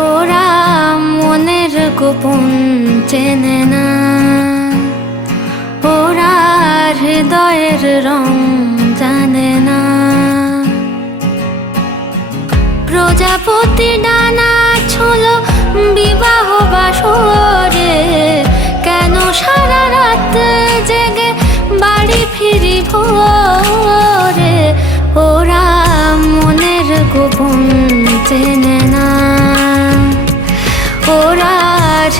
ওরা মনের গোপন চেনে না, ওরা হৃদয়ের রং জানে না। প্রজাপতি ডানা ছোলো বিবাহ বাসরে, কেন সারা রাত জেগে বাড়ি ফিরি ভোরে। ওরা মনের গোপন চেনে না, ওরা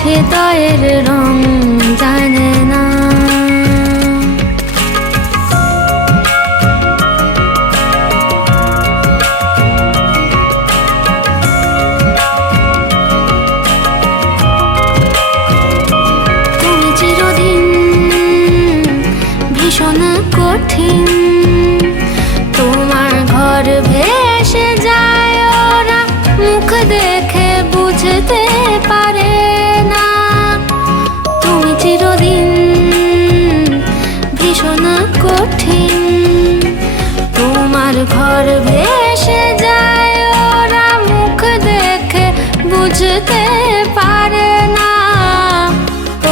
হৃদয়ের রং জানে না। তুমি চিরদিন ভীষণ কঠিন, তোমার ঘর ভেসে যায়, ওরা মুখ দেখে বুঝতে পারে না। তুমি চিরদিন ভীষণ কঠিন, তোমার ঘর ভেসে যায়, ওরা মুখ দেখে বুঝতে পারে না।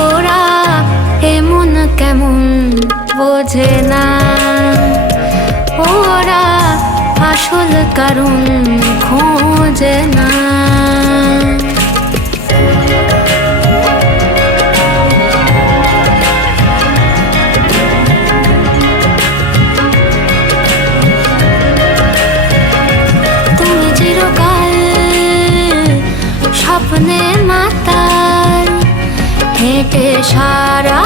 ওরা এমন কেমন বোঝে না, ওরা আসল কারণ খোঁজে না। তুমি চিরকাল স্বপ্নে মাতাল, হেঁটে সারা